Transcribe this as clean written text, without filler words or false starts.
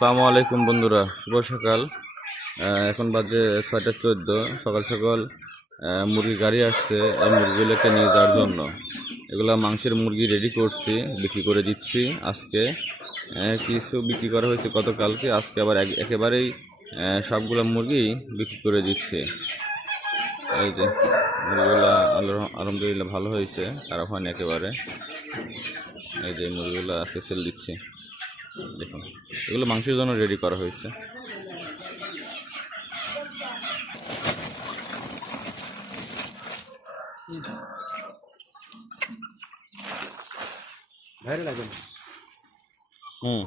আসসালামু আলাইকুম বন্ধুরা, শুভ সকাল। এখন বাজে 6টা 14। সকাল সকাল মুরগি গাড়ি আসছে এই মুরগিগুলোকে নিয়ে যাওয়ার জন্য। এগুলা মাংসের মুরগি রেডি করছি, বিক্রি করে দিচ্ছি আজকে। কিছু বিক্রি করা হয়েছে গতকালকে, আজকে আবার একেবারেই সবগুলা মুরগি বিক্রি করে দিচ্ছে। এই যে মুরগিগুলা আলহামদুলিল্লাহ ভালো হয়েছে, খারাপ হয়নি একেবারে। এই যে মুরগিগুলো আজকে সেল দিচ্ছি, দেখুন এগুলো মাংসের জন্য রেডি করা হয়েছে। হুম।